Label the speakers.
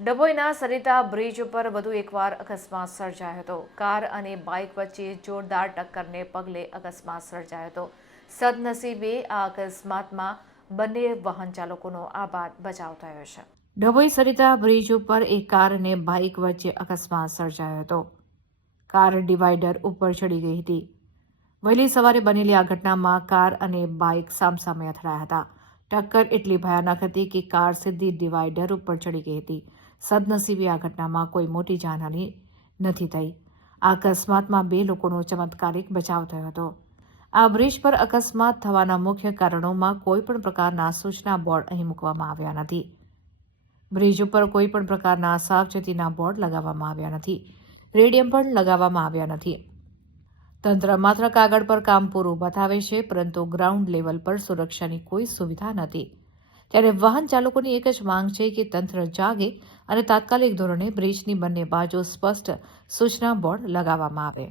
Speaker 1: ડભોઈના Sarita bridge ઉપર વધુ એકવાર અકસ્માત સર્જાયો હતો. કાર અને બાઇક વચ્ચે જોરદાર ટક્કરને પગલે અકસ્માત સર્જાયો હતો. સદનસીબે આ અકસ્માતમાં બંને વાહન ચાલકોનો આબાદ બચાવ થયો છે. ડભોઈ સરિતા બ્રિજ ઉપર એક કાર અને બાઇક વચ્ચે અકસ્માત સર્જાયો હતો. કાર ડિવાઈડર ઉપર ચડી ગઈ હતી. વહેલી સવારે બનેલી આ ઘટનામાં કાર અને બાઇક સામસામે અથડાયા હતા. ટક્કર એટલી ભયાનક હતી કે કાર સીધી ડિવાઈડર ઉપર ચડી ગઈ હતી. સદનસીબે આ ઘટનામાં કોઈ મોટી જાનહાની નથી થઈ. આ અકસ્માતમાં બે લોકોનો ચમત્કારિક બચાવ થયો હતો. આ બ્રિજ પર અકસ્માત થવાના મુખ્ય કારણોમાં કોઈ પણ પ્રકારના સૂચના બોર્ડ અહીં મૂકવામાં આવ્યા નથી. બ્રિજ ઉપર કોઈ પણ પ્રકારના સાવચેતીના બોર્ડ લગાવવામાં આવ્યા નથી. રેડિયમ પણ લગાવવામાં આવ્યા નથી. તંત્ર માત્ર કાગળ પર કામ પૂરું બતાવે છે, પરંતુ ગ્રાઉન્ડ લેવલ પર સુરક્ષાની કોઈ સુવિધા નથી. ત્યારે વાહન ચાલકોની એક જ માંગ છે કે તંત્ર જાગે અને તાત્કાલિક ધોરણે બ્રિજની બંને બાજુ સ્પષ્ટ સૂચના બોર્ડ લગાવવામાં આવે.